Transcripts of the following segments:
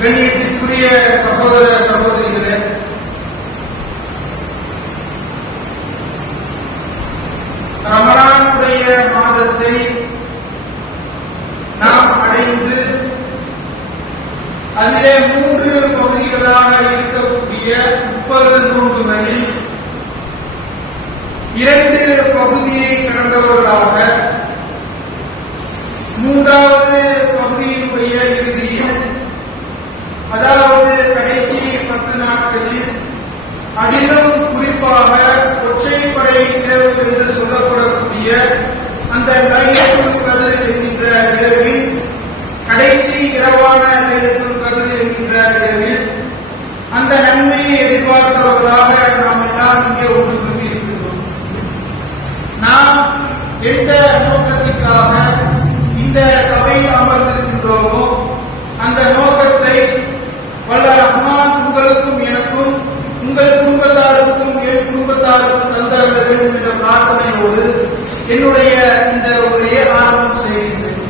கண்ணியத்திற்குரிய சகோதர சகோதரிகளே, ரமலானுடைய மாதத்தை நாம் அடைந்து அதிலே 3 பகுதிகளாக இருக்கக்கூடிய 30 நோன்புகளில் 2 பகுதியை கடந்தவர்களாக 3வது பகுதியினுடைய இறுதியில், அதாவது கடைசி 10 நாட்களில், அதிலும் குறிப்பாக ஒற்றைப்படை இரவு என்று சொல்லப்படக்கூடிய அந்த லைலத்துல் கத்ர் என்கின்ற இரவில், கடைசி இரவான லைலத்துல் கத்ர் என்கின்ற இரவில் அந்த நன்மையை எதிர்பார்க்கிறவர்களாக நாம் எல்லாம் இங்கே ஒன்று கூடி இருக்கின்றோம். நாம் எந்த நோக்கத்திற்காக இந்த சபையில் அமர்ந்திருக்கின்றோமோ அந்த நோக்கத்தை வல்ல ரஹ்மான் உங்களுக்கும் எனக்கும் உங்கள் குடும்பத்தாருக்கும் என் குடும்பத்தாருக்கும் தந்தர வேண்டும் என்ற பிரார்த்தனையோடு என்னுடைய இந்த உரையை ஆரம்பம் செய்கின்றேன்.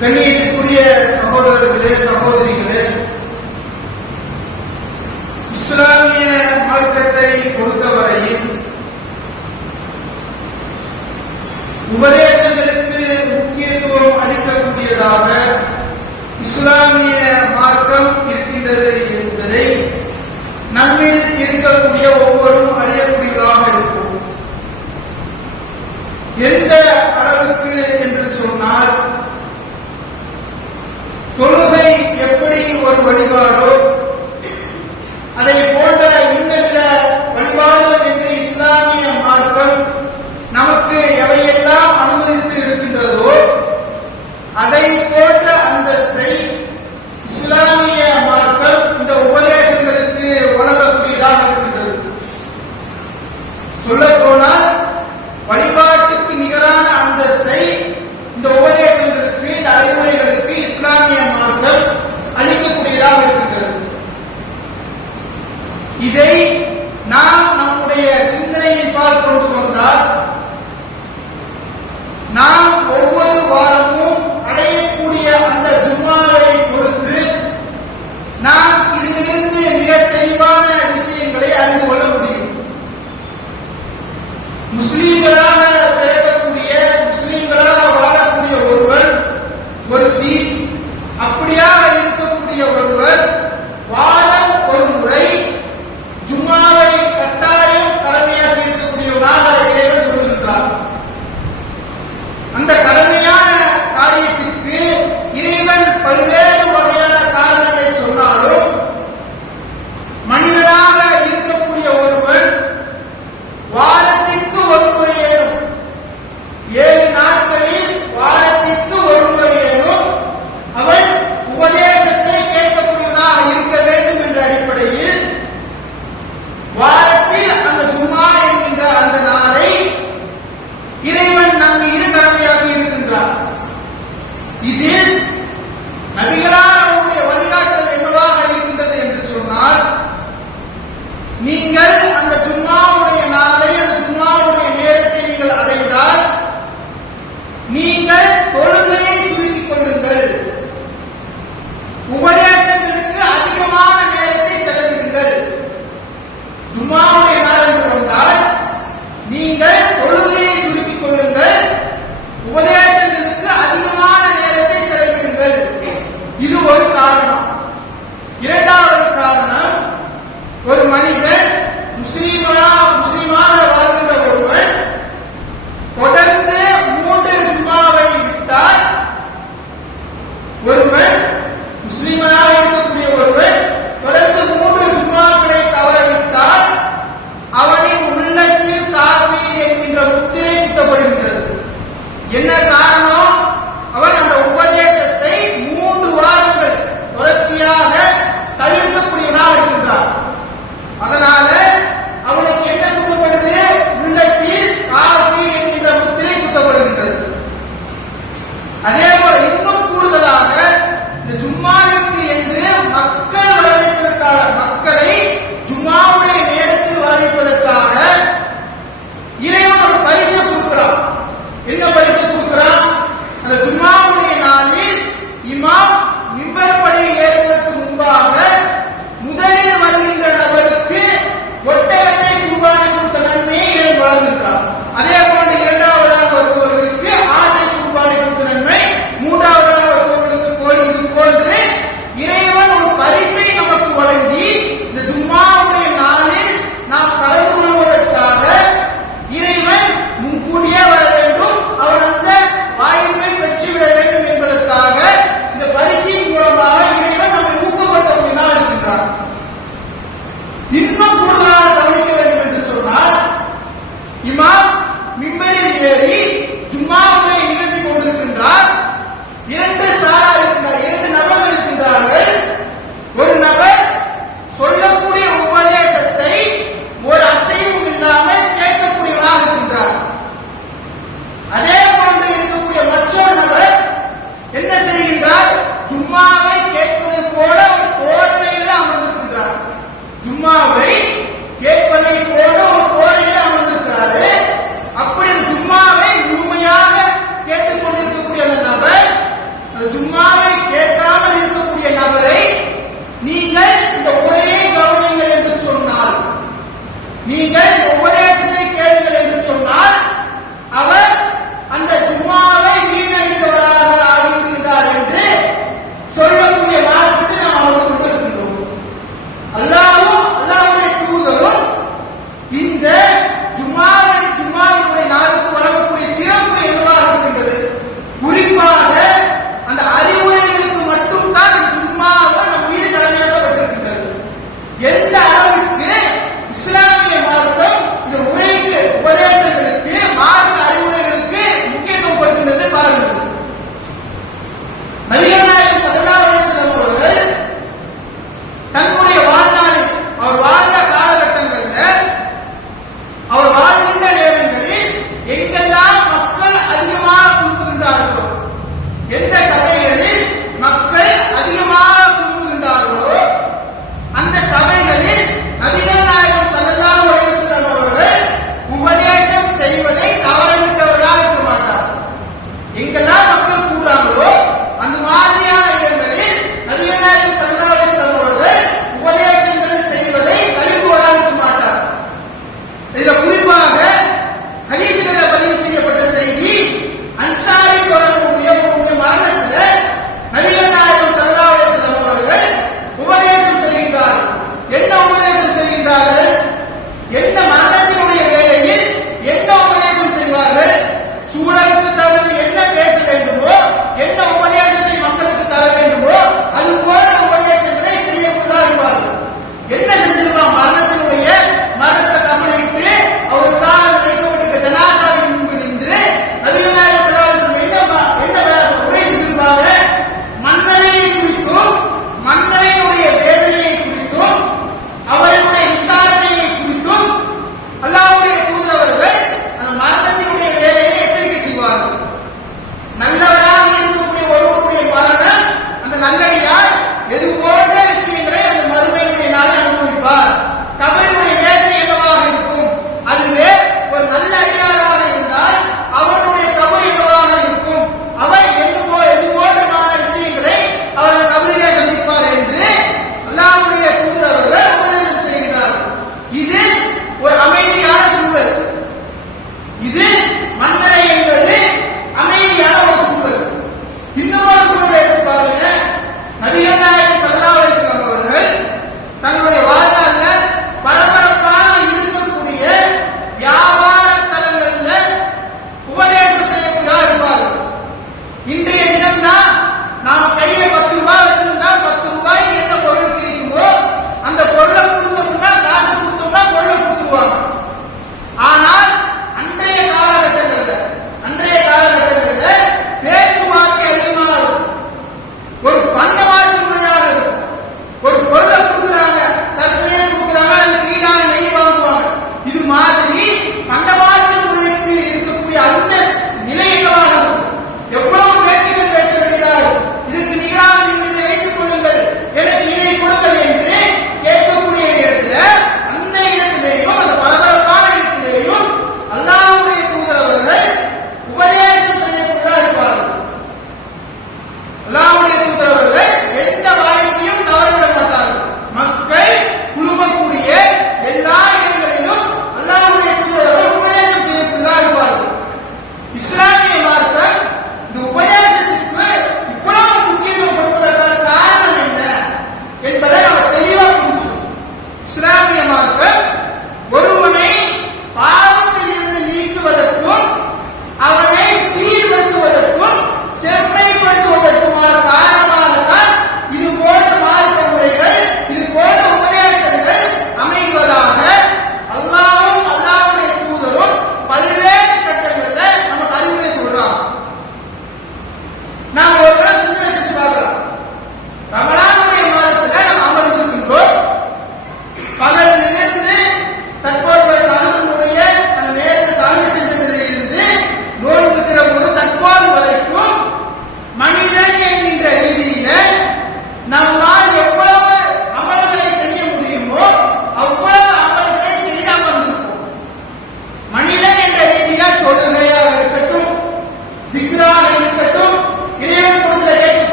கண்ணியத்திற்குரிய சகோதரர்களே, சகோதரிகளே, இஸ்லாமிய மார்க்கத்தை பொறுத்தவரையில் உபதேசங்களுக்கு முக்கியத்துவம் அளிக்கக்கூடியதாக இஸ்லாமிய மார்க்கம் இருக்கின்றது என்பதை நம்மில் இருக்கக்கூடிய ஒவ்வொருவரும் அறியக்கூடியவராக இருக்கும். எந்த அளவுக்கு என்று சொன்னால், தொழுகை எப்படி ஒரு வழிபாடோ அதை போன்ற இன்னபிற வழிபாடுகள் என்று இஸ்லாமிய மார்க்கம் நமக்கு எவையெல்லாம் அனுமதித்து இருக்கின்றதோ அதை போன்ற அந்தஸ்தை இஸ்லாமிய மார்க்கம் இந்த உபதேசங்களுக்கு வழங்கக்கூடியதாக இருக்கின்றது. சொல்ல போனால் வழிபாட்டுக்கு நிகரான அந்தஸ்தை இந்த உபதேசங்களுக்கு, இந்த அறிவுரைகளுக்கு இஸ்லாமிய மார்க்கம் அளிக்கக்கூடியதாக இருக்கின்றது. இதை நாம் நம்முடைய சிந்தனையில் பால் கொண்டு வந்தால், நாம் ஒவ்வொரு வாரமும் அடையக்கூடிய அந்த ஜும்மாவை பொறுத்து நாம் இதிலிருந்து மிக தெளிவான விஷயங்களை அறிந்து கொள்ள முடியும். முஸ்லிம்களாக பிறக்கக்கூடிய, முஸ்லிம்களாக வாழக்கூடிய ஒருவன், ஒருத்தி, அப்படியாக இருக்கக்கூடிய ஒருவர் வாரம் ஒரு முறை ஜும்மாவை கட்டாயம் கடமையாக இருக்கக்கூடியவனாக இறைவன் சொல்லுகின்றார். அந்த கடமையான காரியத்திற்கு இறைவன் பல்வேறு வகையான காரணங்களை சொன்னாலும், மனிதனாக இருக்கக்கூடிய ஒருவன் வாரத்திற்கு ஒரு முறையேனும், 7 நாட்களில் வாரத்திற்கு ஒரு முறையேனும் அவன் உபதேசத்தை கேட்கக்கூடியவனாக இருக்க வேண்டும் என்ற அடிப்படையில் வாரத்தில் அந்த ஜும்மா என்கின்ற அந்த நாளை இறைவன் நம் மீது கடமையாக்கி இருக்கின்றார். இதில் நபிகளால் அவருடைய வழிகாட்டல் என்னவாக இருக்கின்றது என்று சொன்னால், நீங்கள் அந்த ஜும்மாவுடைய நாளை, அந்த ஜும்மாவுடைய நேரத்தை நீங்கள் அடைந்தால் நீங்கள் தொழுகையை சுருக்கிக் கொள்ளுங்கள், உபதேசங்களுக்கு அதிகமான நேரத்தை செலவிடுங்கள். ஜும்மாவுடைய நாள் என்று வந்தால் நீங்கள் தொழுகையை சுருக்கிக் கொள்ளுங்கள், உபதேசங்களுக்கு அதிகமான நேரத்தை செலவிடுங்கள். இது ஒரு காரணம். இரண்டாவது காரணம், ஒரு மனிதன் முஸ்லிமாக வாழ்கின்ற ஒருவன் தொடர்ந்து 3 ஜும்மாவை விட்டால், ஒருவன் முஸ்லிமாக இருக்கக்கூடிய ஒருவன் தொடர்ந்து 3 ஜும்மாக்களை தவறவிட்டால் அவனின் உள்ளத்தில் காஃபீர் என்கின்ற முத்திரை குத்தப்படுகின்றது. என்ன காரணம்? அவன் அந்த உபதேசத்தை 3 வாரங்கள் தொடர்ச்சியாக தவிர்க்கக்கூடியவனாக இருக்கின்றான். அதனால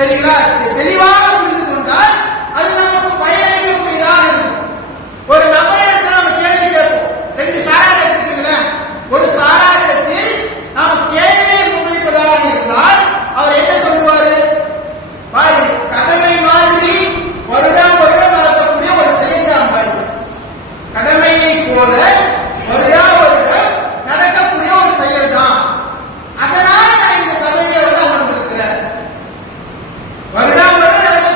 சரிங்களா? தெளிவாக புரிந்து கொண்டால் அது நமக்கு பயனளிக்கக்கூடியதாக இருக்கும். ஒரு நபரிடத்தில் நாம கேள்வி கேட்போம். ரெண்டு சாரார் எடுத்துக்கீங்களேன். ஒரு சாராரிடத்தில் நாம் கேள்வியை முன்வைப்பதாக இருந்தால் அவர் என்ன சொல்லுவாரு? பாரு, கடமை மாதிரி வருடம் வருடம் நடக்கக்கூடிய ஒரு செயல்தான். பாரு, கடமையை போல வருடா வருடம் நடக்கக்கூடிய ஒரு செயல் தான். அதனால நான் இந்த சபையை அமர்ந்திருக்கிறேன். வருடா வருடம்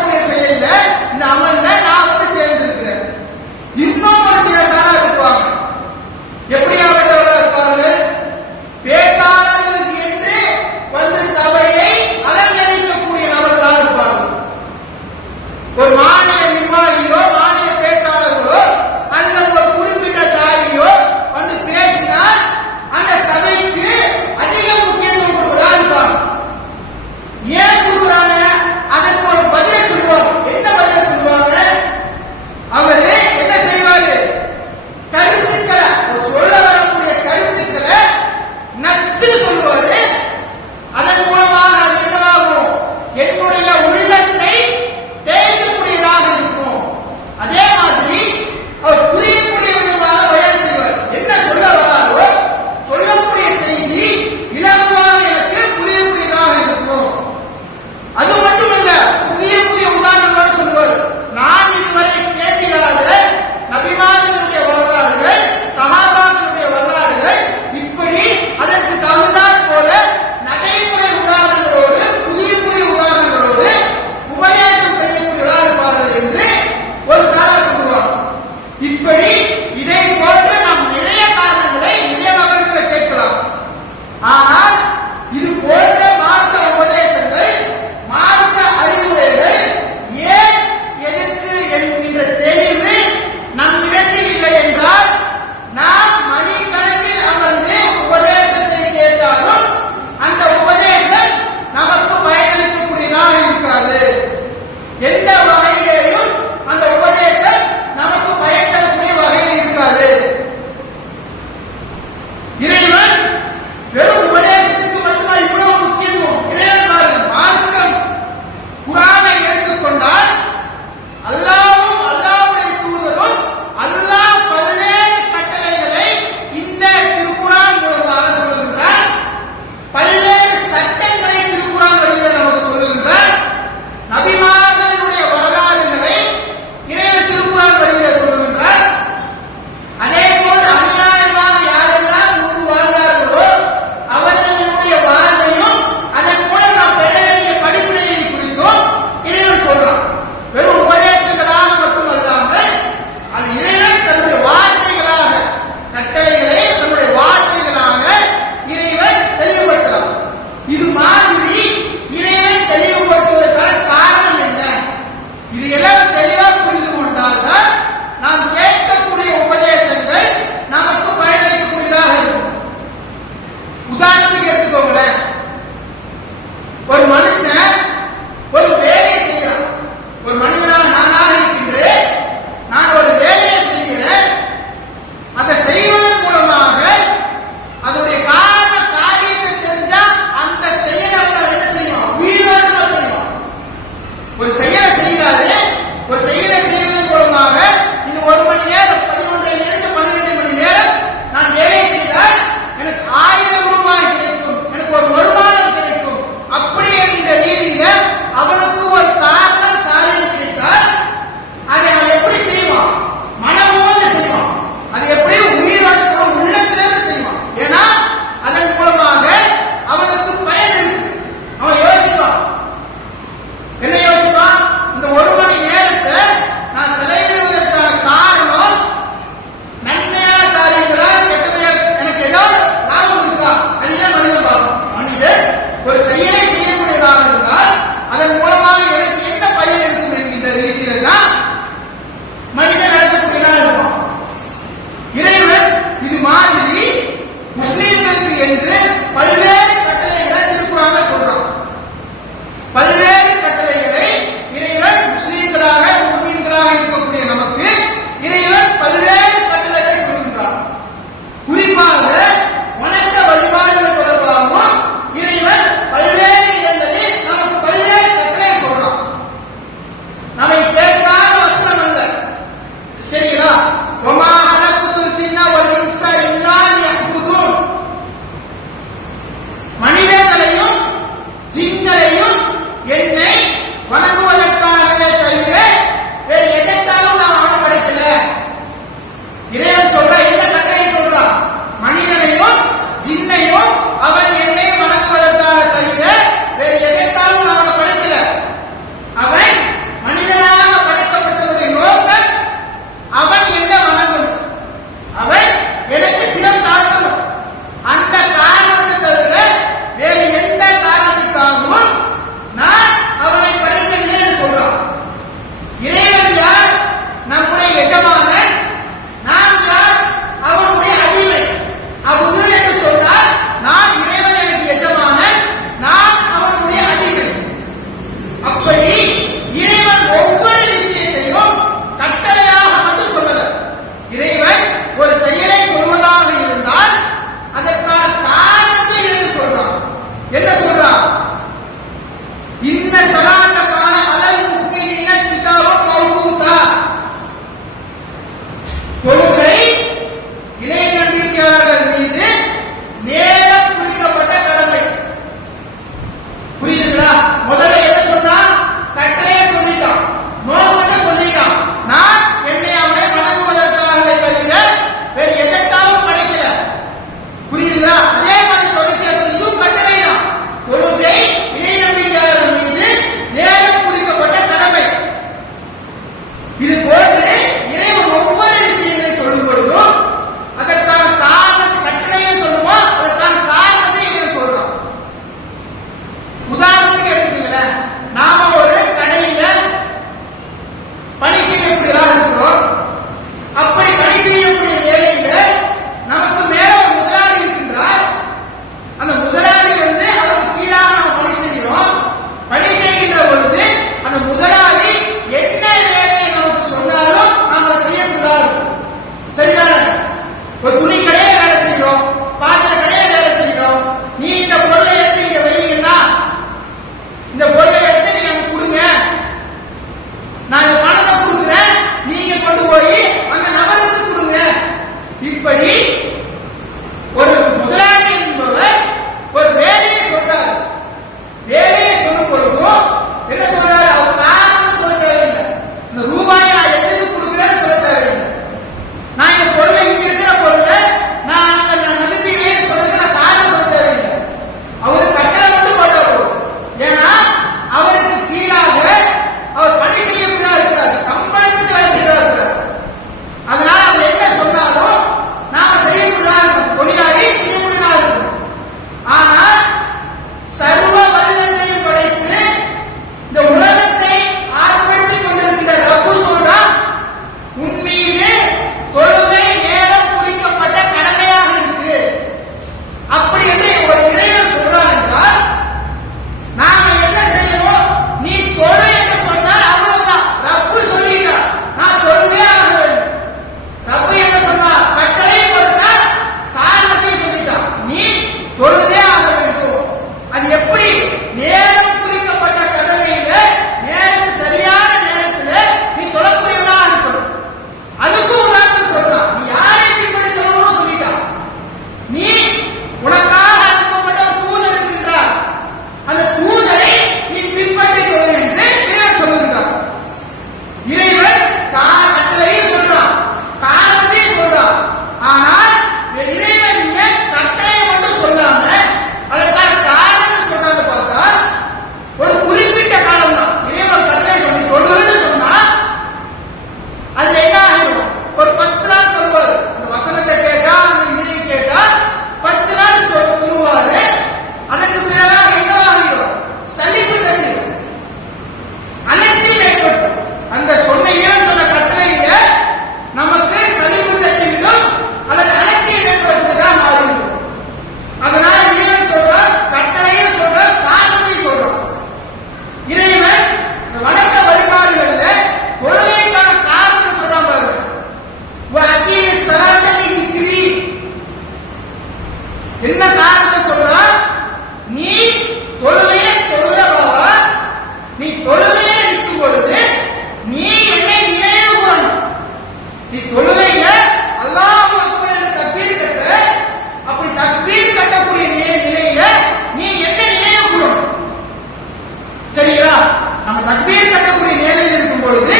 நாம தக்பீர் கட்டக்கூடிய நிலையில் இருக்கும் பொழுது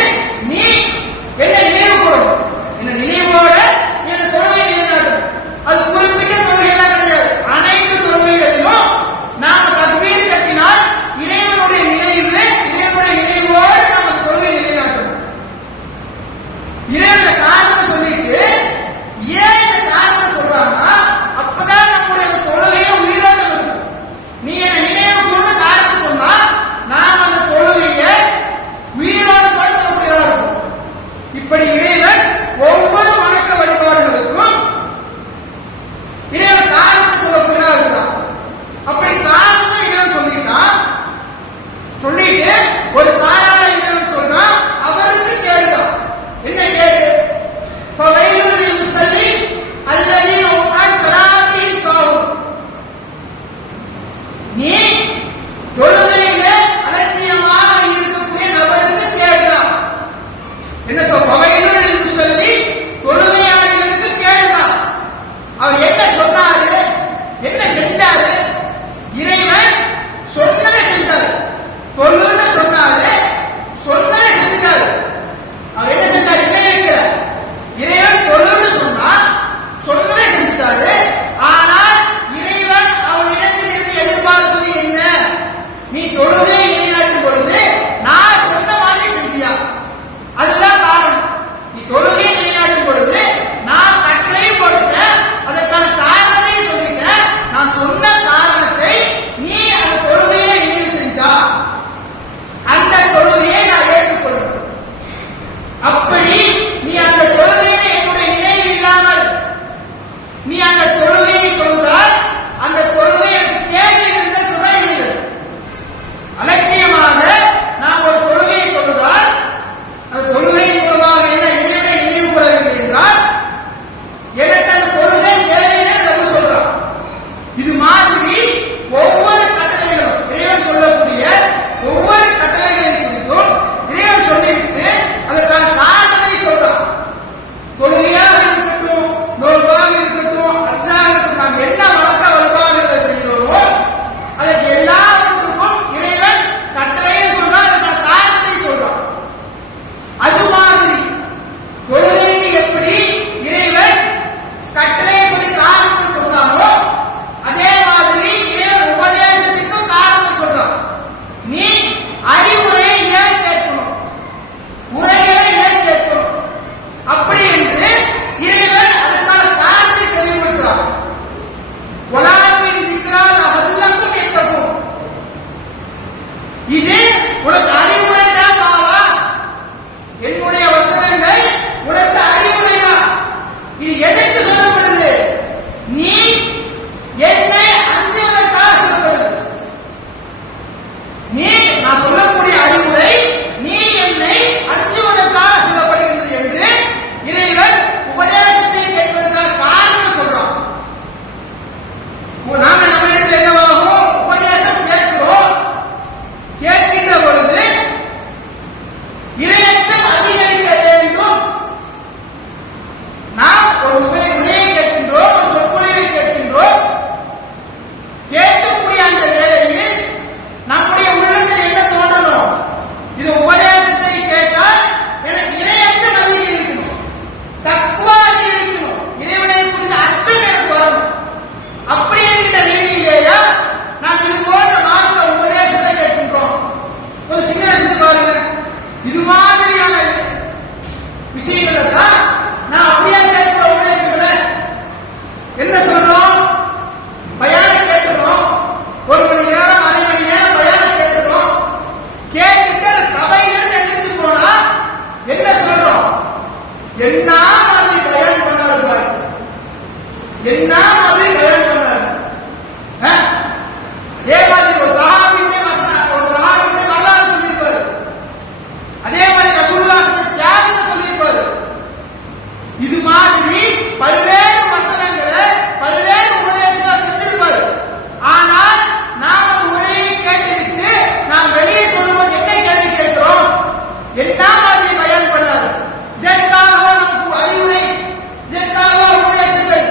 நீ என்ன நினைவு கூறணும், என்ன நினைவோட நீ அந்த தொழுகை நிலைநாட்டும். அது குறிப்பிட்ட தொழுகை எல்லாம் கிடையாது. அனைத்து தொழுகைகளிலும் நாம தக்பீர் கட்டினால் இறைவனுடைய நினைவு, இறைவனுடைய நினைவோடு நாம் அந்த தொழுகை நிலைநாட்டும். இறைவன் காரணத்தை சொல்லிட்டு ஏன் இந்த காரணத்தை சொல்றாங்கன்னா அப்பதான் நம்முடைய தொழுகையை உயிரோட்டம் இருக்கும். நீ என்ன நினைவு கூர்ந்து காரணத்தை சொன்னா நாம் அந்த தொழுகையை உயிரோடு படுத்தக்கூடியதா இருக்கும். இப்படி இறைவன் ஒவ்வொரு வணக்க வழிபாடுகளுக்கும் இறைவன் காரணத்தை சொல்லக்கூடியதா இருக்கிறான். அப்படி காரணத்தை இறைவன் சொல்லிட்டு ஒரு சாரார இறைவன் சொல்றான், அவருக்கு கேடுதான். என்ன கேடு? ஃபவைலுல் லில் முஸல்லின் அல்லதீன ஹும் அன் ஸலாத்திஹிம் சாஹூன். நீ தொழுகையில அலட்சியமாக இருக்கக்கூடிய நபருக்கு கேடுதான். என்ன சொல்? ஃபவைலுல் லில் முஸல்லின், தொழுகையாளிகளுக்கு கேடுதான். அவர் என்ன சொன்னாரு, என்ன செஞ்சாரு? இறைவன் சொன்னதை செஞ்சாரு. தொழுன்னு சொன்னாரு, சொன்னதை செஞ்சாரு. அவர் என்ன செஞ்சாரு? இறைவன் தொழுன்னு சொன்னா சொன்னதை செஞ்சுட்டாரு. ஆனால் இறைவன் அவனிடத்தில் இருந்து எதிர்பார்ப்பது என்ன? நீ தொழுகை நிலைநாட்டும் பொழுது நான் சொன்ன மாதிரி செஞ்சியா? அதுதான் காரணம். நீ தொழுகை நிலைநாட்டும் பொழுது நான் கட்டளையும் போட்டுட்டேன், அதற்கான காரணத்தையும் சொல்லிட்டேன். நான் சொன்ன காரணத்தை நீ அந்த தொழுகையை நினைவு செஞ்சா அந்த தொழுகையை நான் ஏற்றுக்கொள்வேன். அப்படி நீ அந்த தொழுகையை என்னுடைய நினைவு இல்லாமல் நீ அந்த தொழுகையை தொழுதால் அந்த தொழுகை எனக்கு தேவையில்லை சொல்ல. அலட்சியமாக நான் ஒரு தொழுகையை தொழுதால் அந்த தொழுகையின் மூலமாக என்ன இறைவனை நினைவு கூறவில்லை என்றால் எனக்கு அந்த தொழுகை தேவையில்லை நம்ம சொல்றான். இது மாதிரி ஒவ்வொரு கட்டளைகளும் இறைவன் சொல்லக்கூடிய ஒவ்வொரு கட்டளைகளை குறித்தும் இறைவன் சொல்லிவிட்டு அதற்கான காரணத்தை சொல்றான். தொழுகையாக இருக்கட்டும், நோன்பாக இருக்கட்டும், அச்சாக இருக்கட்டும், நாம் என்ன வழக்க வழிபாடுகளை செய்கிறோமோ அதற்கு எல்லாவற்றுக்கும் இறைவன் கட்டளையை சொல்றான், அதற்கான காரணத்தை சொல்றான். அது மாதிரி தொழுகைக்கு எப்படி இறைவன் கட்டளையை சொல்லி காரணத்தை சொன்னாரோ அதே மாதிரி இறைவன் உபதேசத்துக்கும் காரணத்தை சொல்றான். நீ அறிவுரையை ஏன் கேட்கணும், உரைகளை ஏன் கேட்கணும், அப்படி என்று இறைவன் அதற்கான காரணத்தை தெளிவுபடுத்துகிறார். வலாக்கின் திக்ரால் அல்லாஹ்வுக்கும் எத்தகும். இது உனக்கு அறிவுரை தான் பாவா, என்னுடைய வசனங்கள் உனக்கு அறிவுரை தான். இது எதற்கு சொல்லப்படுது? நீ என்னை அஞ்சுவதற்காக சொல்லப்படுது. நீ நான் சொல்லக்கூடிய அறிவுரை நீ என்னை அஞ்சுவதற்காக சொல்லப்படுகின்றது என்று இறைவன் உபதேசத்தை கேட்பதற்கான காரணம் சொல்றான். நாம நம்ம இடத்துல என்னவாகும்? உபதேசம் கேட்கிறோம். கேட்கின்ற பொழுது இறையச்சம் அதிகரிக்க வேண்டும். நாம் ஒரு உரையை கேட்கின்றோம், ஒரு சொற்பொழிவை கேட்கின்றோம். கேட்கக்கூடிய அந்த வேளையில் நம்முடைய உள்ளத்தில் என்ன தோன்றணும்? இது உபதேசத்தை கேட்டால் எனக்கு இறையச்சம் அதிகரிக்கணும், தக்வா அதிகரிக்கணும், இறைவனை குறித்த அச்சம் எனக்கு வரணும். அப்படி என்கிற ரீதியிலேயா நாம் இது போன்ற மார்க்க உபதேசத்தை கேட்கின்றோம்? ஒரு சின்ன பாருங்க, இது மாதிரியான விஷயங்களை தான் நான் அப்படியே கேட்கிற உபதேசங்களை என்ன சொல்றோம்? பயானை கேட்கிறோம், ஒரு மணி நேரம் அரை மணி நேரம் பயானை கேட்கிறோம். கேட்டுட்டு அந்த சபையிலிருந்து எந்திரிச்சு போனா என்ன சொல்றோம்? என்ன மாதிரி பயான் பண்ணாரு பாரு, என்ன மாதிரி பயான் பண்ணாரு. அதே மாதிரி ஒரு சஹாபியுடைய வரலாறு சொல்லியிருப்பாரு, அதே மாதிரி ரசூலுல்லாஹ் தியாகத்தை சொல்லியிருப்பாரு. இது மாதிரி பல்வேறு வசனங்களை பல்வேறு உபதேசங்கள் செஞ்சிருப்பாரு. ஆனால் நாம் அந்த உரையை கேட்டுவிட்டு நாம் வெளியே சொல்லும்போது என்ன கேள்வி கேட்கிறோம்? என்ன மாதிரி பயான் பண்ணாரு? இதற்காக நமக்கு அறிவுரை, இதற்காக உபதேசங்கள்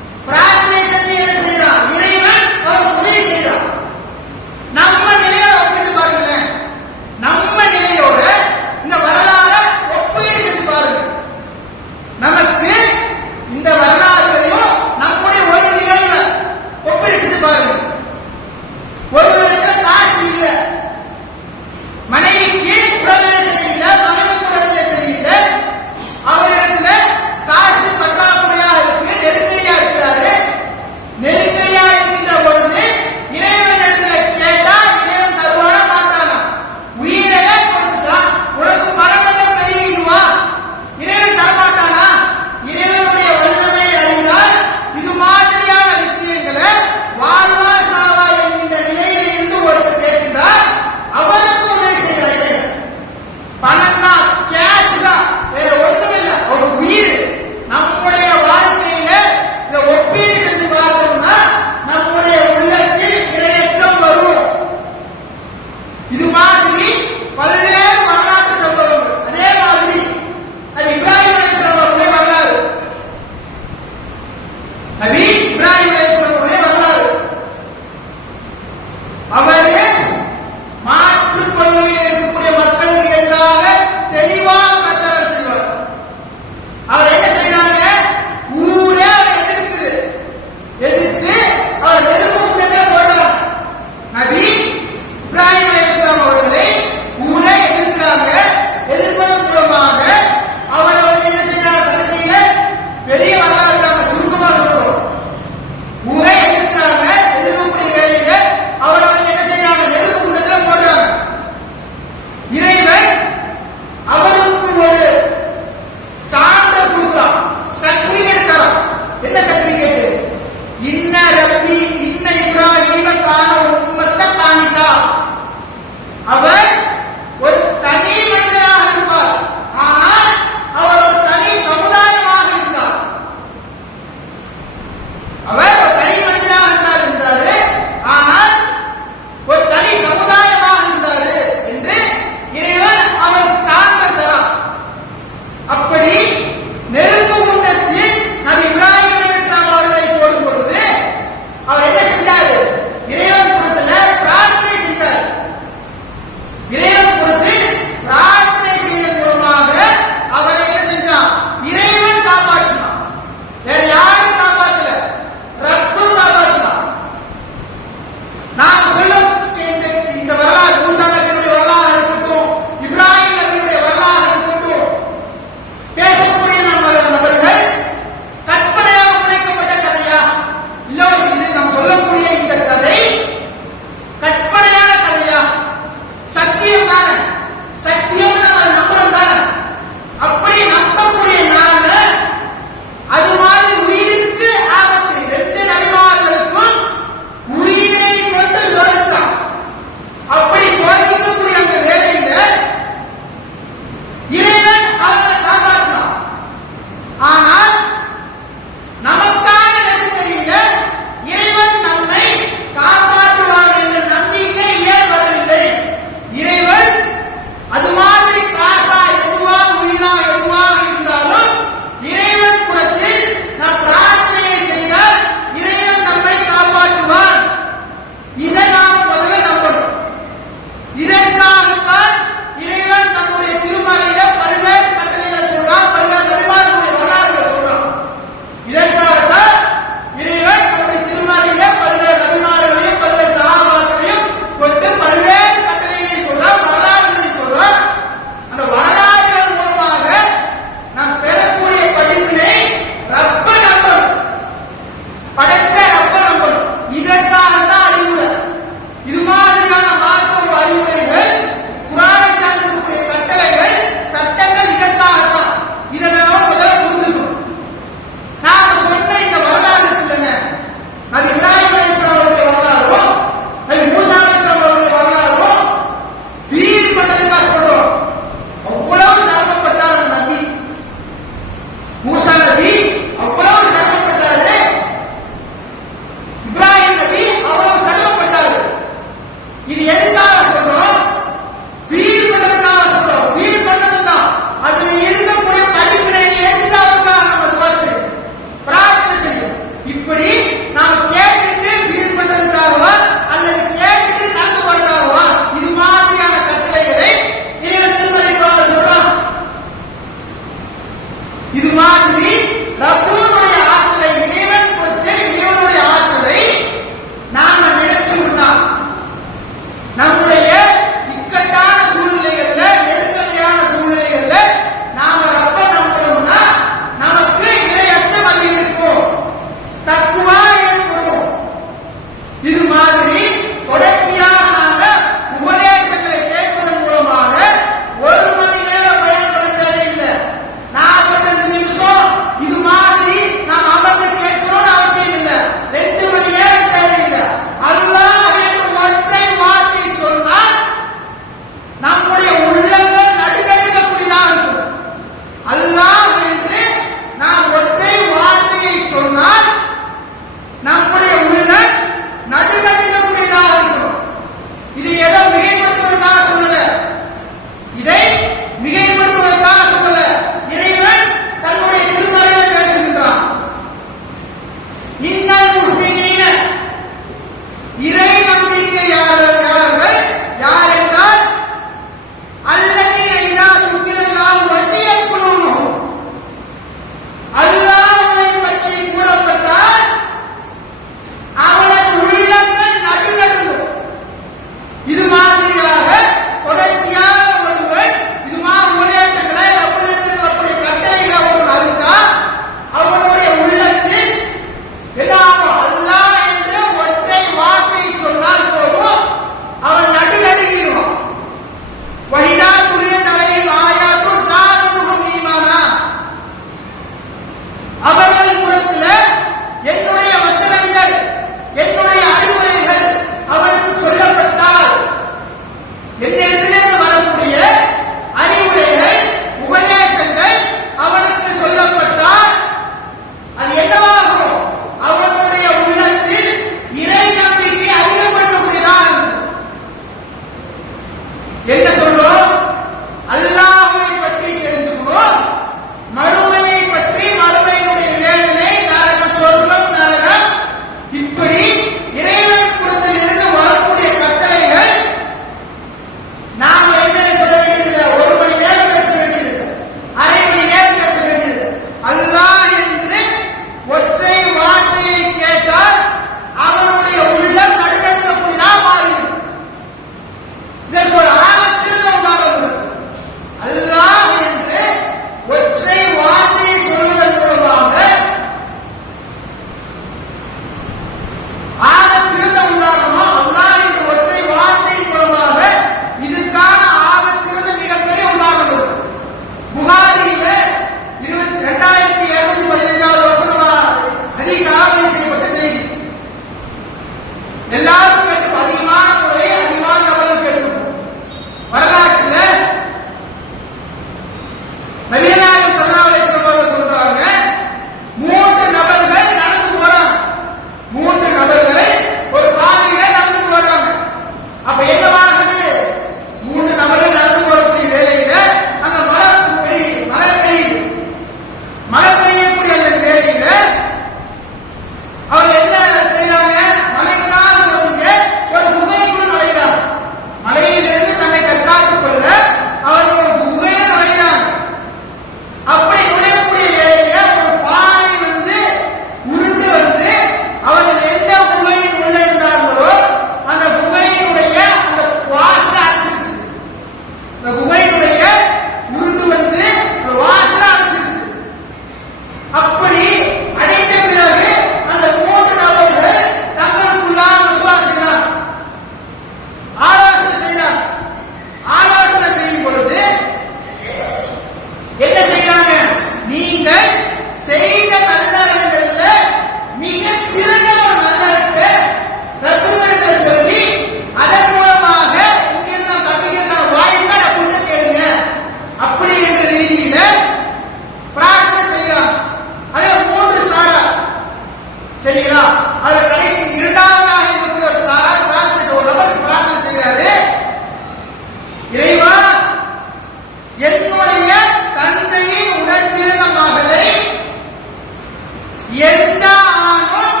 எந்த ஆணும்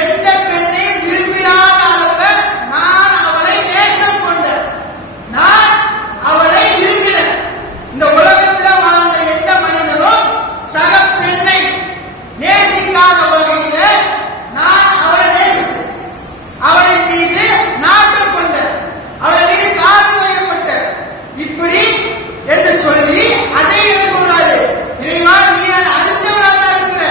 எந்த பெண்ணை விரும்பினாத அளவுல நான் அவளை நேசம் கொண்டேன், நான் அவளை விரும்பினேன். இந்த உலகத்தில் வாழ்ந்த எந்த மனிதனும் சக பெண்ணை நேசிக்காத வகையில நான் அவளை நேசித்தேன், அவளை மீது நாட்டம் கொண்டேன், அவள் மீது காதல் வயப்பட்டேன். இப்படி என்று சொல்லி அதை என்ன சொல்றாரு, இறைவா நீ அறிஞ்சவனாக இருக்கிற,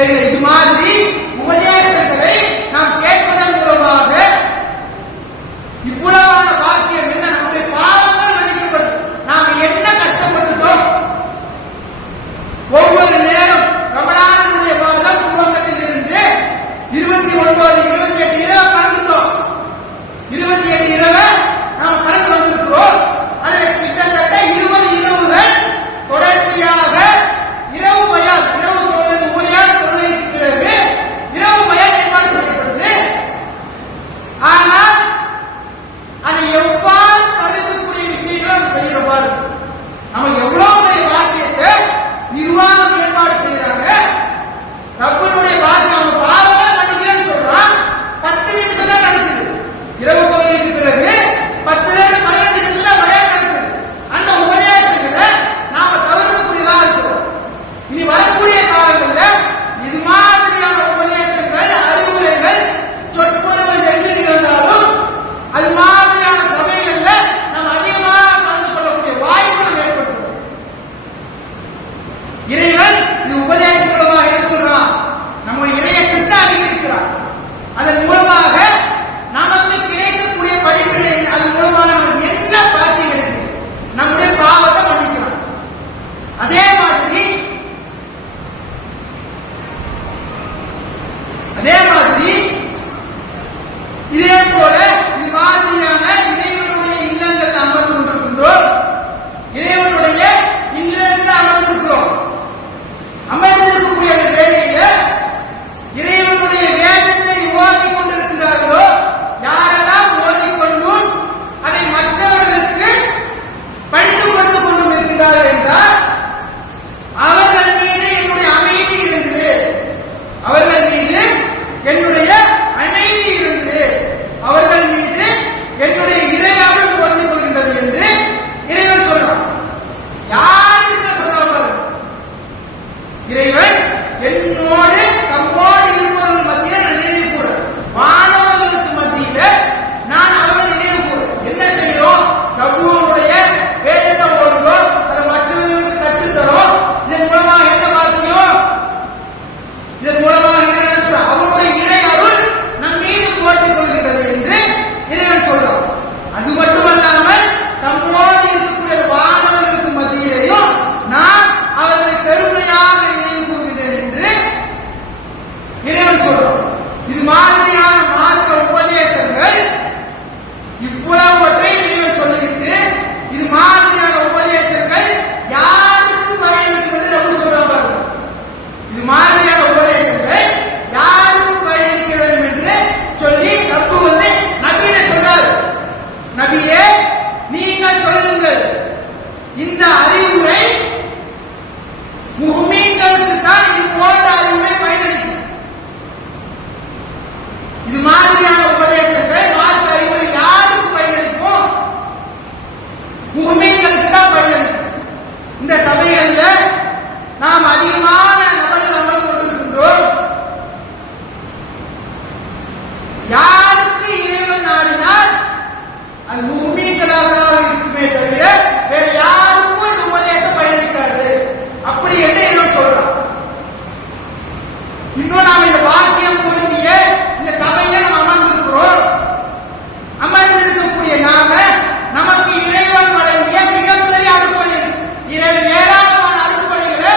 சரி, இது மாதிரி உபதேசங்களை நாம் கேட்பதன் மூலமாக இவ்வளவான பாக்கியம் என்ன, நம்முடைய பாவங்கள் மன்னிக்கப்படும். நாம் என்ன கஷ்டப்பட்டுட்டோம்? ஒவ்வொரு நேரம் ரமலானுடைய மாதம் துவக்கத்தில் இருந்து 29, 28 இரவு கடந்துட்டோம். 28 இரவு நாம் கடந்து வந்திருக்கிறோம். அதில் கிட்டத்தட்ட 20 இரவுகள் தொடர்ச்சியாக இரவு பயான், இரவு தொழுகை, உபயான் தொழுகைக்கு பிறகு இரவு பயான் ஏற்பாடு செய்யப்படுது. ஆனால் அதை எவ்வாறு தவிர்க்கக்கூடிய விஷயங்கள் செய்யறோம். நம்ம எவ்வளவு பெரிய வாக்கியத்தை நிர்வாகம் ஏற்பாடு செய்யறாங்க. ரப்பனுடைய வாக்கியம் நம்ம பாவங்களை மன்னிக்கிறேன்னு சொல்றான். 10 நிமிஷம் தான் நடக்குது. இரவு தொழுகைக்கு பிறகு 10-15 நிமிஷம் பயான் நடக்குது. அந்த உபதேசங்களை நாம தவிர்க்கக்கூடியதாக இருக்கிறோம். இனி வரக்கூடிய காலங்களில் இது மாதிரியான உபதேசங்கள், அறிவுரைகள், சொற்பொழிவுகள் எங்கு நிகழ்ந்தாலும் அது மாதிரியான சபைகள்ல நாம் அதிகமாக கலந்து கொள்ளக்கூடிய வாய்ப்பு நம்ம ஏற்படுத்தும். இறைவன் இது உபதேச மூலமாக என்ன சொல்றான்? நம்ம இறையச்சத்தை அதிகரிக்கிறார். அதன் மூலமாக நமக்கு கிடைக்கக்கூடிய படிப்பினை, அதன் மூலமாக நமக்கு என்ன பாக்கியம் கிடைக்கும்? நம்முடைய பாவத்தை மன்னிக்கிறான். அதே மாதிரி இதே போல இது மாதிரியான இறைவனுடைய இல்லங்கள் அமர்ந்து கொண்டிருக்கின்றோம். இறைவனுடைய இல்லத்தில் அமர்ந்திருக்கிறோம். அமர்ந்திருக்கக்கூடிய வேளையில இறைவனுடைய வேதத்தை ஓதிக் கொண்டிருக்கிறார்களோ, யாரெல்லாம் ஓதிக்கொண்டு அதை மற்றவர்களுக்கு படித்துக் கொடுத்துக் கொண்டும் இருக்கிறார்கள் என்றால் அவர்கள் மீது என்னுடைய அமைதி இருந்தது. அவர்கள் மீது என்னுடைய அமைதி இருந்தது. அவர்கள் மீது என்னுடைய இறையாமல் பொருந்திக் கொள்கின்றது என்று இறைவன் சொல்றான். யார் என்று சொல்றார்கள்? இறைவன் என்னோடு தம்மோடு இருப்பவர்கள் மத்தியில் நான் நினைவு கூறேன். மாணவர்களுக்கு மத்தியில நான் அவர்கள் நினைவு கூறேன். என்ன செய்யறோம்? பிரபுவனுடைய வேதத்தை ஓடுறோம், அதை மற்றவர்களுக்கு கற்றுத்தரோம். இதன் மூலமாக என்ன பார்க்கிறோம்? இதன் மூலமாக என்ன சொல்ற? அவருடைய இறை அருள் நம் மீது போட்டுக் கொள்கின்றது என்று இறைவன் சொல்றான். அது மட்டுமல்லாமல் தம்மோடு இருக்கக்கூடிய மாணவர்களுக்கு மத்தியிலேயும் நான் அவர்களை பெருமையாக நினைவு கூறுகிறேன் என்று இறைவன் சொல்றான். இது மாதிரியான மார்க்க உபதேசங்கள் இவ்வளவற்றை இறைவன் சொல்லிவிட்டு இது மாதிரியான உபதேசங்கள் யாருக்கு பயனளிக்கும் என்று நம்ம சொல்றாங்க. இது மாதிரியான உபதேசங்கள் யாருக்கு பயனளிக்க வேண்டும் என்று சொல்லி ரப்பு நபியிட சொல்றார். நபியே, நீங்கள் சொல்லுங்கள், இந்த அறிவுரை முஹ்மீன்களுக்கு தான் இது போன்ற அறிவுரை பயனளிக்கும். இது மாதிரியான உபதேசங்கள், மார்க்க அறிவுரை யாருக்கு பயனளிக்கும்? முஹ்மீன்களுக்கு தான் பயனளிக்கும். இந்த சபைகள்ல நாம் அதிகமான நபர்கள் அமர்ந்து கொண்டிருக்கின்றோம். யாருக்கு இறைவன் நாடினால் அது முஹ்மீன்களாக இருக்குமே தவிர வேற யாருக்கும் இந்த உபதேசம் பயனளிக்காது. அப்படி என்று இறைவன் சொல்றான். இன்னும் நாம் இந்த பாக்கியம் பொருந்திய இந்த சபையில நாம் அமர்ந்திருக்கிறோம். அமர்ந்திருக்கக்கூடிய நாம நமக்கு இறைவன் வழங்கிய மிகப்பெரிய அருட்பணி, இறைவன் ஏராளமான அருட்பணிகளை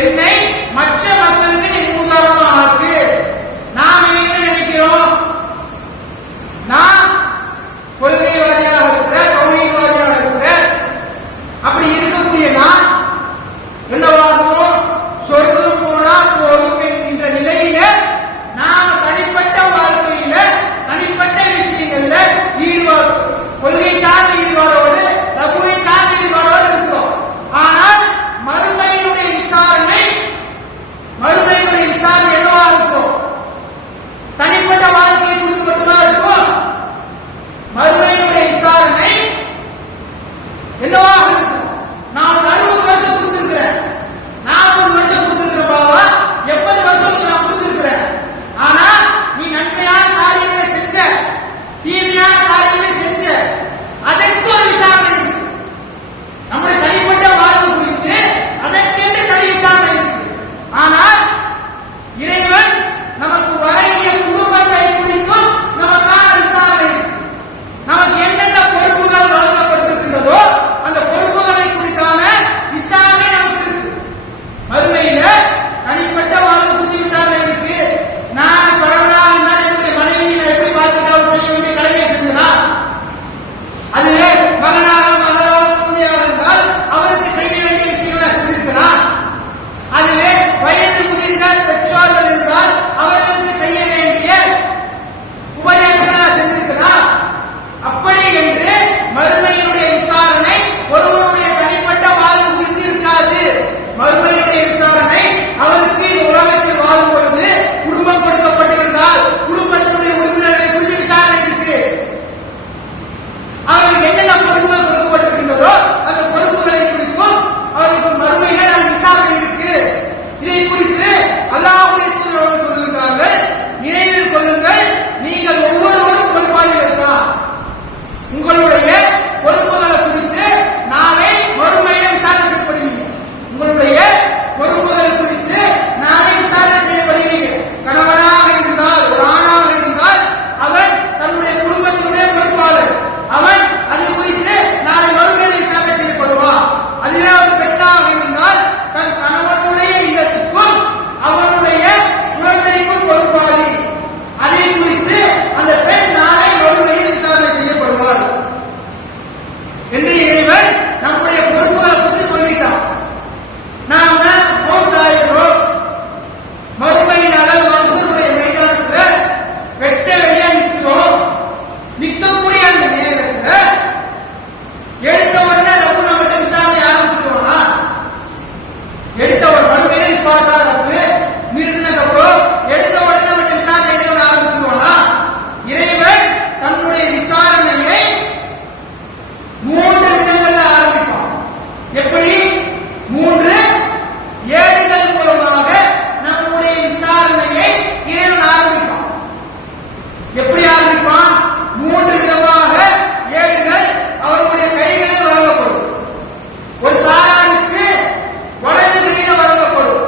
என்னை மற்ற மக்களுக்கு நீ உதாரணமாக ஆக்கு. நாம் என்ன நினைக்கிறோம்? நான் கொள்கைவாதியாக இருக்கிறேன், கௌரவவாதியாக இருக்கிறேன். அப்படி இருக்கக்கூடிய நான் என்னவாகுவோம்? சொர்க்கம் போனா போதும் என்கின்ற நிலையில நாம் தனிப்பட்ட வாழ்க்கையில தனிப்பட்ட விஷயங்கள்ல ஈடுபாடு, கொள்கை சார்ந்த ஈடுபாடோடு, ரகுவை சார்ந்த ஈடுபாடோடு இருக்கிறோம். ஆனால் மறுமையினுடைய விசாரணை என்னவா இருக்கும்? தனிப்பட்ட வாழ்க்கையை குறித்து மட்டுமா இருக்கும்? மறுமையினுடைய விசாரணை என்னவாக இருக்கும்? நான் 60 வருஷம் கொடுத்திருக்கிறேன், 40 வருஷம் கொடுத்திருக்கிறேன் பாவா, 70 வருஷம் நான் கொடுத்திருக்கிறேன். ஆனா நீ நன்மையான காரியங்களை செஞ்ச, தீமையான காரியங்களை செஞ்ச, அதற்கு ஒரு விசாரணை இருக்கு. நம்முடைய தனிப்பட்ட வாழ்வு குறித்து அதற்கென்று தனி விசாரணை இருக்கு. ஆனால் இறைவன் நமக்கு வழங்கிய குடும்பத்தை குறித்தும் நமக்கான விசாரணை இருக்கு. நமக்கு என்னென்ன பொறுப்புகள் வழங்கப்பட்டிருக்கின்றதோ அந்த பொறுப்புகளை குறித்தான விசாரணை நமக்கு இருக்கு. மறுமையில தனிப்பட்ட வாழ்வு குறித்து விசாரணை இருக்கு. நான் கடவுளாக இருந்தால் என்னுடைய மனைவியை எப்படி பார்த்துக்காவது செய்ய வேண்டிய கடமையை செஞ்சனா? அதுவே மகனாக மகளாக குழந்தையாக இருந்தால் அவருக்கு செய்ய வேண்டிய விஷயங்களை செஞ்சிருக்கிறார். அதுவே வயது முதிர்ந்த பெற்றோர்கள் இருந்தால் அவர்களுக்கு செய்ய வேண்டிய உபதேசங்களை செஞ்சிருக்கிறார். அப்படி என்று மறுமையினுடைய விசாரணை ஒருவருடைய தனிப்பட்ட வாழ்வு குறித்து இருக்காது. மறுமையினுடைய விசாரணை அவருக்கு இந்த உலகத்தில் வாழும் பொழுது குடும்பம் கொடுக்கப்பட்டிருந்தால் குடும்பத்தினுடைய உறுப்பினர்களை குறித்து விசாரணை இருக்கு. அவர்களுக்கு என்னென்ன பொறுப்புகள் கொடுக்கப்பட்டிருக்கின்றதோ அந்த பொறுப்புகளை குறித்தும் அவர்களுக்கு மறுமையில விசாரணை இருக்கு. இதை குறித்து அல்லாஹ்வுடைய தூதர் சொல்லுகிறார்கள், நினைவில் கொள்ளுங்கள், நீங்கள் ஒவ்வொருவரும் பொறுப்பாளிகள் தான். உங்களுடைய பொறுப்புகளை குறித்து நாளை மறுமையில விசாரணை செய்யப்படுவீங்க. உங்களுடைய பொறுப்புகள் குறித்து நாளை விசாரணை செய்யப்படுவீங்க. கணவனாக இருந்தால், ஒரு ஆணாக இருந்தால் அவன் தன்னுடைய குடும்பத்தினுடைய பொறுப்பாளர். அவன் அது குறித்து நாளை மறுமையில விசாரணை செய்யப்படுவான். அதுவே ஒரு பெண்ணாக இருந்தால் தன் கணவனுடைய இல்லத்துக்கும் அவனுடைய குழந்தைக்கும் பொறுப்பாளி. அதை குறித்து அந்த பெண் நாளை மறுமையில் விசாரணை செய்யப்படுவாள் என்று இறைவன் நம்முடைய பொறுப்புகளை குறித்து சொல்லிட்டான். நாம மௌத்தாயிரோம், மறுமை நாள் மனுஷனுடைய மைதானத்தில் வெட்ட வெளியா நிற்கிறோம். நிற்கக்கூடிய அந்த நேரத்தில் எடுத்த உடனே ரப்பு நம்மகிட்ட விசாரணை ஆரம்பிச்சிருவானா? எடுத்த ஒரு மறுமையில பார்த்தா ரப்பு நிறுத்தினப்போ எடுத்த உடனே நம்மகிட்ட விசாரணை இறைவன் ஆரம்பிச்சிருவானா? இறைவன் தன்னுடைய விசாரணையை 3 விதங்கள்ல ஆரம்பிப்பான். எப்படி? 3 ஏடுகள் மூலமாக நம்முடைய விசாரணையை இறைவன் ஆரம்பிப்பான். எப்படி ஆரம்பிப்பான்? 3 விதமாக ஏடுகள் அவருடைய கைகளில் வழங்கப்படும். ஒரு சாராருக்கு வலது கையில வழங்கப்படும்,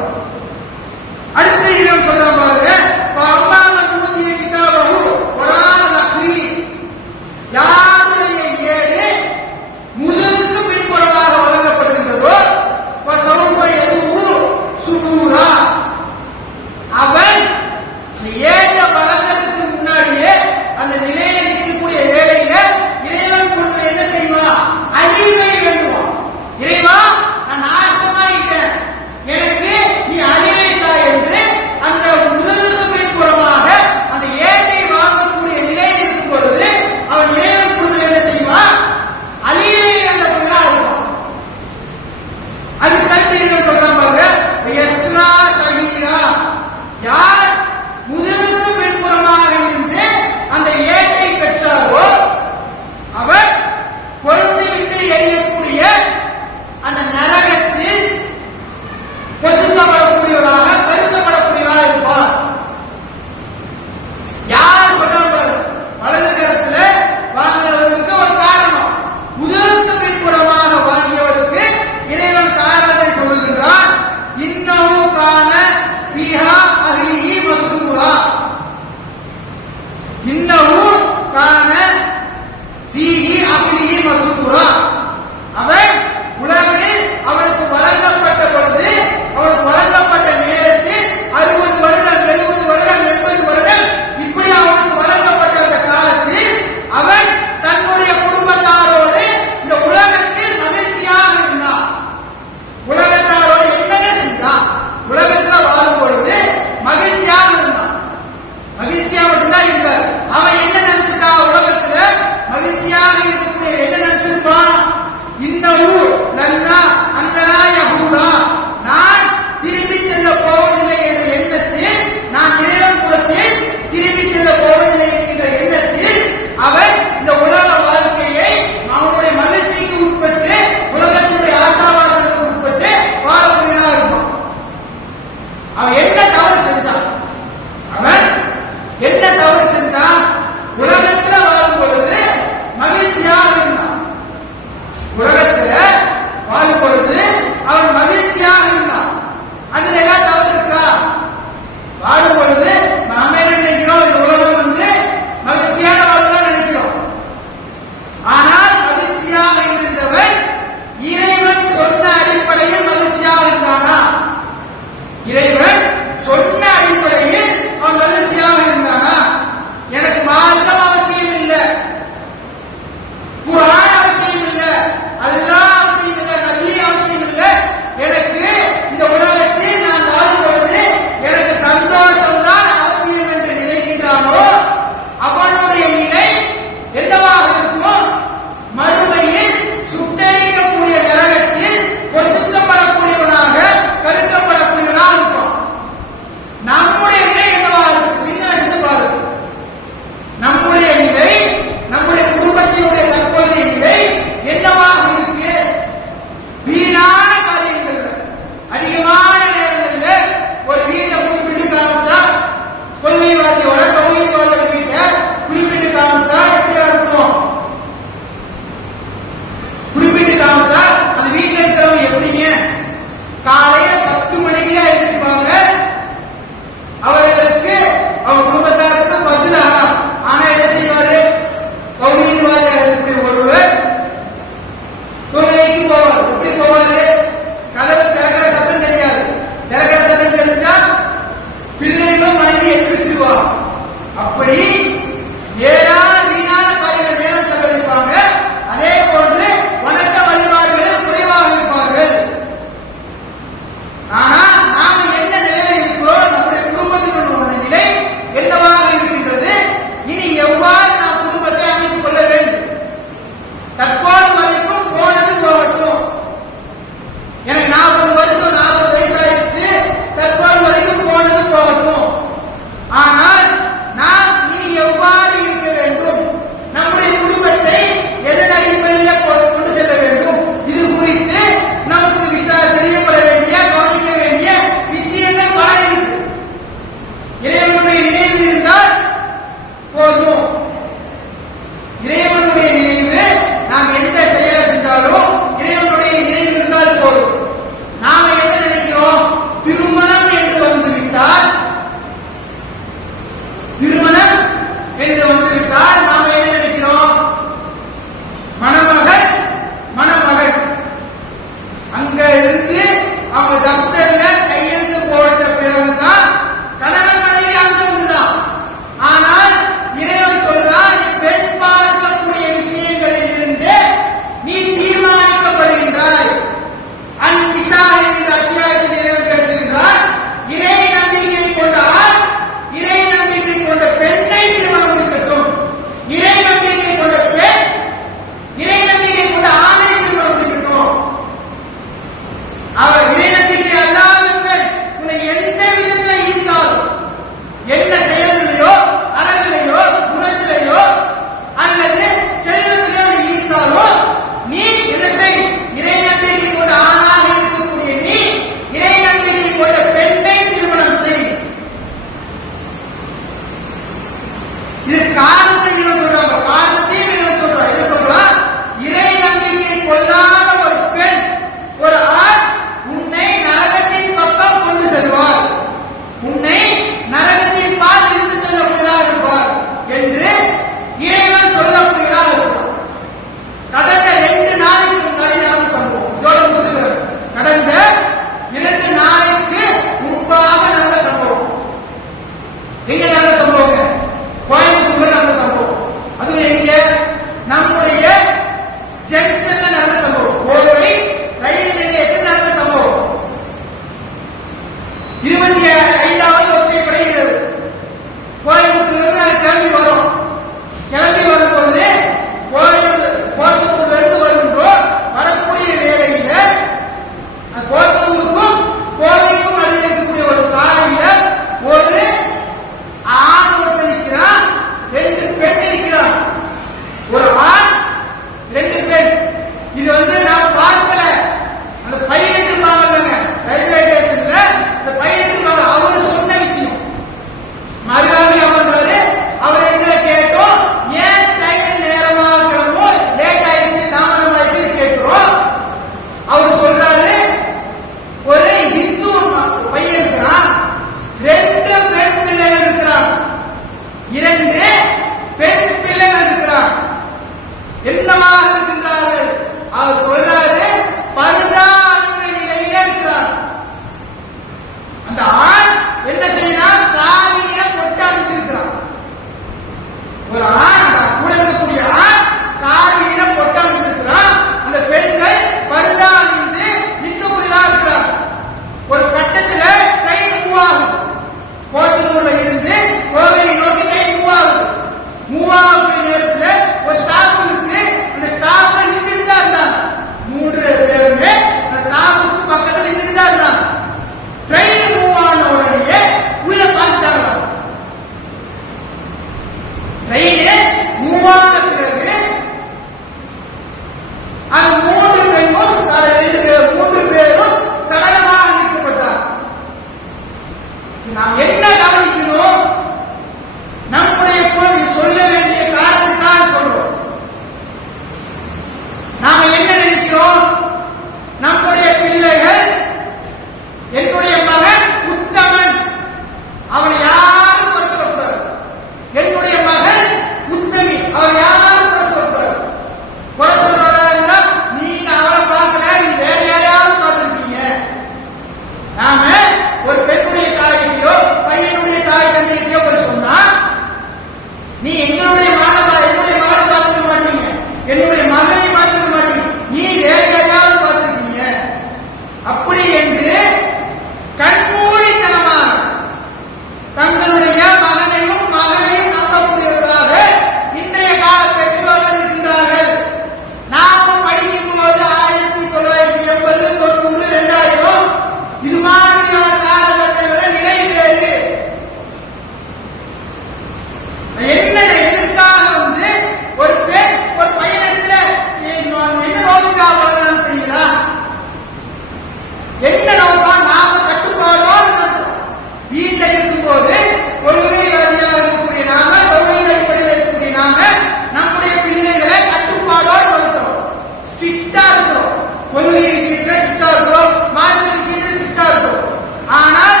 ஆனால்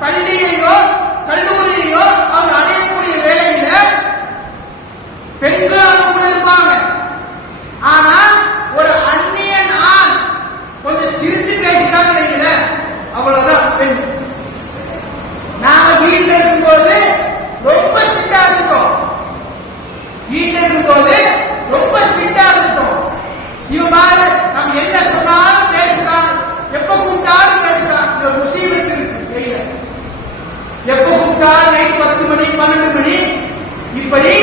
பள்ளியையோ கல்லூரியையோ அவர் அடையக்கூடிய வேலையில பெண்களாக கூட இருப்பாங்க. ஆனால் ஒரு அந்நியன் ஆண் கொஞ்சம் சிரிச்சு பேசிட்டாங்க இல்லைங்கள, அவ்வளவுதான் பெண். நாம வீட்டுல இருக்கும்போது ரொம்ப ஸ்ட்ரிக்டா இருந்துட்டோம். வீட்டுல இருக்கும்போது ரொம்ப ஸ்ட்ரிக்டா இருந்துட்டோம். இவன் பாரு நம்ம என்ன சொன்னாலும் பேசுறான், எப்ப கூப்பிட்டாலும் பேசுறான். இந்த முசீபத்து இருக்கு கையில. எப்ப கூப்பிட்டாலும் நைட் 10 மணி 12 மணி இப்படி